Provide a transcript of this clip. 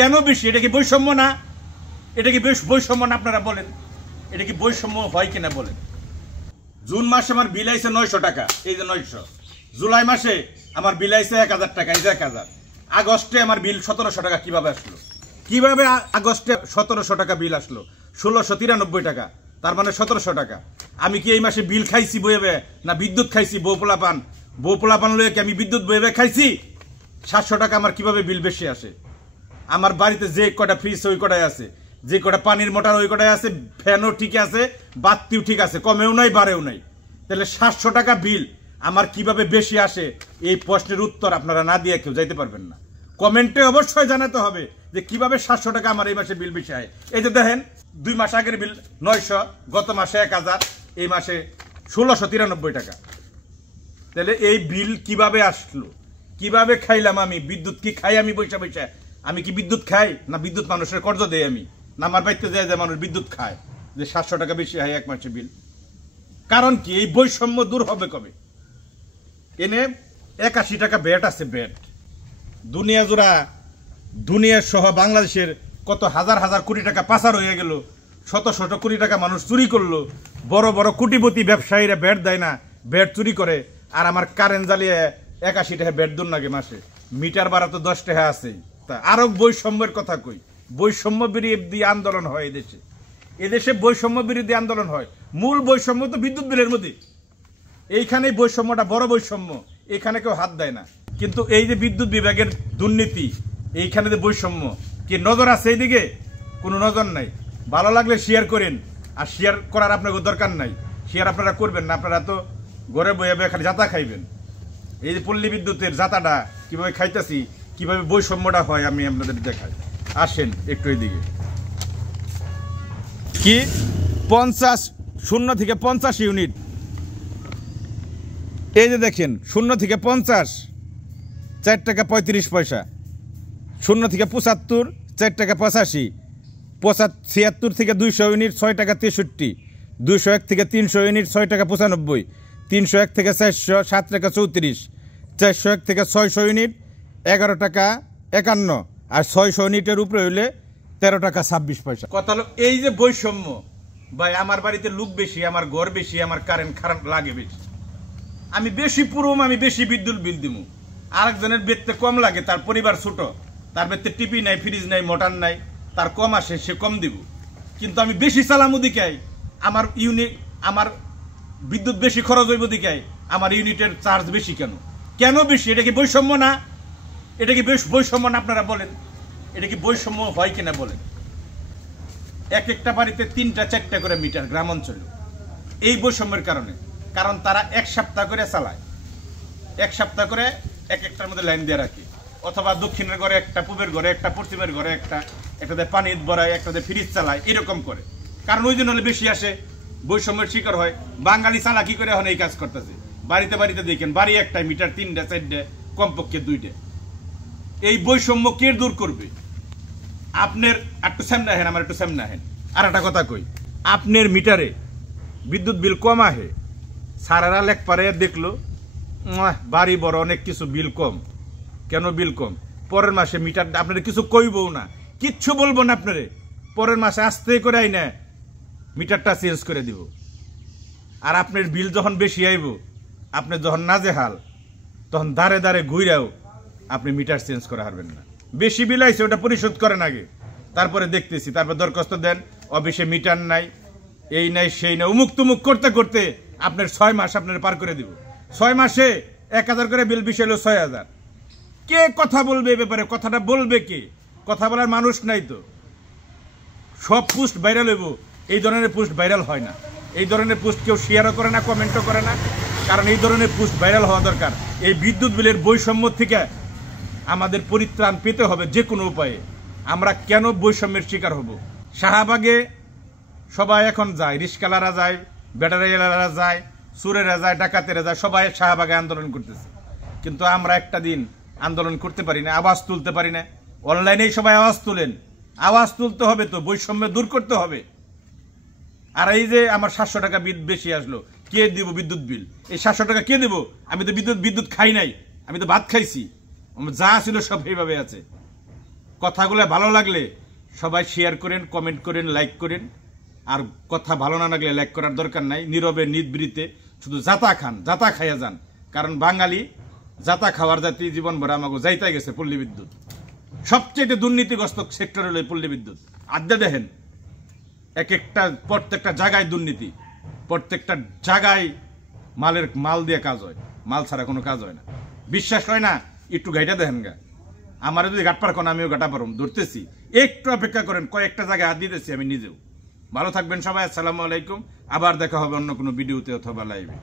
কেন বেশি? এটা কি বৈষম্য না? এটা কি বৈষম্য না? আপনারা বলেন, এটা কি বৈষম্য হয় কিনা বলেন। জুন মাসে আমার বিল আইছে 900 টাকা, এই যে 900। জুলাই মাসে আমার বিল আইছে 1000 টাকা, এই যে 1000। আগস্টে আমার বিল 1700 টাকা কিভাবে আসলো? কিভাবে আগস্টে 1700 টাকা বিল আসলো? 1693 টাকা, তার মানে 1700 টাকা। আমি কি এই মাসে বিল খাইছি বইবে, না বিদ্যুৎ খাইছি? বউ পোলাপান লয়ে কি আমি বিদ্যুৎ বইবে খাইছি? 700 টাকা আমার কিভাবে বিল বেশি আসে? আমার বাড়িতে যে কটা ফ্রিজ ওই কটাই আছে, যে কটা পানির মোটর ওই কটাই আছে, ফ্যানও ঠিক আছে, বাতিও ঠিক আছে, কমেও নাই বাড়েও নাই। তাহলে 700 টাকা বিল আমার কিভাবে বেশি আসে? এই প্রশ্নের উত্তর আপনারা না দিয়ে কেউ যাইতে পারবেন না। কমেন্টে অবশ্যই জানাতে হবে যে কিভাবে 700 টাকা আমার এই মাসে বিল বেশি হয়। এই যে দেখেন, 2 মাস আগের বিল 900, গত মাসে 1000, এই মাসে 1693 টাকা। তাহলে এই বিল কিভাবে আসলো? কিভাবে খাইলাম আমি? বিদ্যুৎ কি খাই আমি বৈশা? আমি কি বিদ্যুৎ খাই? না বিদ্যুৎ মানুষের কর্জ দেয় আমি? না আমার বাড়িতে যায় যে মানুষ বিদ্যুৎ খায়, যে 700 টাকা বেশি হয় এক মাসে বিল? কারণ কি? এই বৈষম্য দূর হবে কবে? এনে 81 টাকা ব্যাট আছে, ব্যাট দুনিয়া জোড়া, দুনিয়া সহ বাংলাদেশের কত হাজার হাজার কোটি টাকা পাচার হয়ে গেল, শত শত কোটি টাকা মানুষ চুরি করলো। বড় বড় কোটিপতি ব্যবসায়ীরা ব্যাট দেয় না, ব্যাট চুরি করে। আর আমার কারেন্ট জ্বালিয়ে 81 টাকা ব্যাট দুন লাগে মাসে। মিটার ভাড়া তো 10 টাকা আছে। তা আরো বৈষম্যের কথা কই, বৈষম্য বিরোধী আন্দোলন হয় এদেশে। এদেশে বৈষম্য বিরোধী আন্দোলন হয়। মূল বৈষম্য তো বিদ্যুৎ বিলের মধ্যে। এইখানে বৈষম্যটা বড় বৈষম্য, এখানে কেউ হাত দেয় না। কিন্তু এই যে বিদ্যুৎ বিভাগের দুর্নীতি, এইখানে যে বৈষম্য, কি নজর আছে এইদিকে? কোনো নজর নাই। ভালো লাগলে শেয়ার করেন, আর শেয়ার করার আপনাকে দরকার নাই। শেয়ার আপনারা করবেন না, আপনারা তো ঘরে বয়ে খালি জাতা খাইবেন। এই যে পল্লী বিদ্যুতের জাতাটা কিভাবে খাইতেছি, কিভাবে বৈষম্যটা হয় আমি আপনাদের দেখাই। আসেন একটু এইদিকে। কি 50 0 থেকে 50 ইউনিট, এই যে দেখেন 0 থেকে 50 4 টাকা 35 পয়সা, 0 থেকে 75 4 টাকা 85, 76 থেকে 200 ইউনিট 6 টাকা 63, 201 থেকে 300 ইউনিট 6 টাকা 95, 301 থেকে 400 7 টাকা 34, 401 থেকে 600 ইউনিট 11 টাকা 51, আর 600 ইউনিটের উপরে হইলে 13 টাকা 26 পয়সা। কথা হলো এই যে বৈষম্য ভাই, আমার বাড়িতে লোক বেশি, আমার ঘর বেশি, আমার কারেন্ট খারাপ লাগে বেশি, আমি বেশি পুরুম, আমি বেশি বিদ্যুৎ বিল দিব। আরেকজনের বেততে কম লাগে, তার পরিবার ছোট, তার বেততে টিপি নাই, ফ্রিজ নাই, মোটর নাই, তার কম আসে, সে কম দিব। কিন্তু আমি বেশি চালামু দিকাই আমার আমার বিদ্যুৎ বেশি খরচ হইব দিকাই আমার ইউনিটের চার্জ বেশি। কেন? কেন বেশি? এটা কি বৈষম্য না? এটা কি বৈষম্য না? আপনারা বলেন, এটা কি বৈষম্য হয় কিনা বলেন। এক একটা বাড়িতে 3টা 4টা করে মিটার গ্রাম অঞ্চলে, এই বৈষম্যের কারণে। কারণ তারা 1 সপ্তাহ করে চালায়, 1 সপ্তাহ করে এক একটার মধ্যে লাইন দিয়ে রাখে, অথবা দক্ষিণের ঘরে একটা, পূবের ঘরে একটা, পশ্চিমের ঘরে একটা, একটাতে পানি ভরায়, একটাতে ফ্রিজ চালায়, এরকম করে। কারণ ওই জন্য হলে বেশি আসে, বৈষম্যের শিকার হয়। বাঙালি চালা কি করে এখন এই কাজ করতেছে? বাড়িতে বাড়িতে দেখেন, বাড়ি একটা মিটার 3টা 4টা, কমপক্ষে 2টা। এই বৈষম্য কে দূর করবে? আপনার একটু সামনে আহেন, আমার একটু সামনে আহেন। আর একটা কথা কই, আপনার মিটারে বিদ্যুৎ বিল কম আহে, সারারা লেখ পারে দেখলো বাড়ি বড়, অনেক কিছু বিল কম। কেন বিল কম? পরের মাসে মিটার আপনারা কিছু কইবও না, কিচ্ছু বলবো না আপনারে। পরের মাসে আস্তে করে আইনা মিটারটা চেঞ্জ করে দিব। আর আপনার বিল যখন বেশি আইব, আপনি যখন নাজেহাল, তখন দাঁড়ে দাঁড়ে ঘুরাও আপনি মিটার চেঞ্জ করে হারবেন না। বেশি বিল আইছে ওটা পরিশোধ করেন আগে, তারপরে দেখতেছি, তারপর দরখাস্ত দেন, অফিসে মিটার নাই, এই নাই সেই নাই, উমুক তুমুক করতে করতে আপনার 6 মাস আপনার পার করে দিব। 6 মাসে 1000 করে বিল বেশি হলো 6000। কে কথা বলবে এ ব্যাপারে? কথাটা বলবে কে? কথা বলার মানুষ নাই তো। সব পোস্ট ভাইরাল হইব, এই ধরনের পোস্ট ভাইরাল হয় না। এই ধরনের পোস্ট কেউ শেয়ারও করে না, কমেন্টও করে না। কারণ এই ধরনের পোস্ট ভাইরাল হওয়া দরকার। এই বিদ্যুৎ বিলের বৈষম্য থেকে আমাদের পরিত্রাণ পেতে হবে যে কোনো উপায়ে। আমরা কেন বৈষম্যের শিকার হব? শাহবাগে সবাই এখন যায়, রিস্কালারা যায়, ব্যাটারিওয়ালারা যায়, চোরেরা যায়, ডাকাতেরা যায়, সবাই শাহবাগে আন্দোলন করতেছে। কিন্তু আমরা একটা দিন আন্দোলন করতে পারি না, আওয়াজ তুলতে পারি না। অনলাইনেই সবাই আওয়াজ তুলেন, আওয়াজ তুলতে হবে তো, বৈষম্য দূর করতে হবে। আর এই যে আমার 700 টাকা বিল বেশি আসলো, কে দিব বিদ্যুৎ বিল? এই 700 টাকা কে দেব? আমি তো বিদ্যুৎ খাই নাই, আমি তো ভাত খাইছি, যা ছিল সব এইভাবে আছে। কথাগুলো ভালো লাগলে সবাই শেয়ার করেন, কমেন্ট করেন, লাইক করেন। আর কথা ভালো না লাগলে লাইক করার দরকার নাই, নীরবে নিবৃতে শুধু জাতা খান, জাতা খাইয়া যান। কারণ বাঙালি জাতা খাওয়ার জাতি, জীবন ভরা আমাকে যাইতে গেছে পল্লী বিদ্যুৎ। সবচেয়ে দুর্নীতিগ্রস্ত সেক্টর হলো পল্লী বিদ্যুৎ। আড্ডা দেখেন, প্রত্যেকটা জায়গায় দুর্নীতি, প্রত্যেকটা জায়গায় মাল দিয়ে কাজ হয়, মাল ছাড়া কোনো কাজ হয় না। বিশ্বাস হয় না? একটু গাইটা দেখেন গা। আমার যদি ঘাট পার করেন, আমিও ঘাটা পারম, ধরতেছি। একটু অপেক্ষা করেন, কয়েকটা জায়গায় হাত দিতেছি আমি নিজেও। ভালো থাকবেন সবাই, আসসালামু আলাইকুম। আবার দেখা হবে অন্য কোনো ভিডিওতে অথবা লাইভে।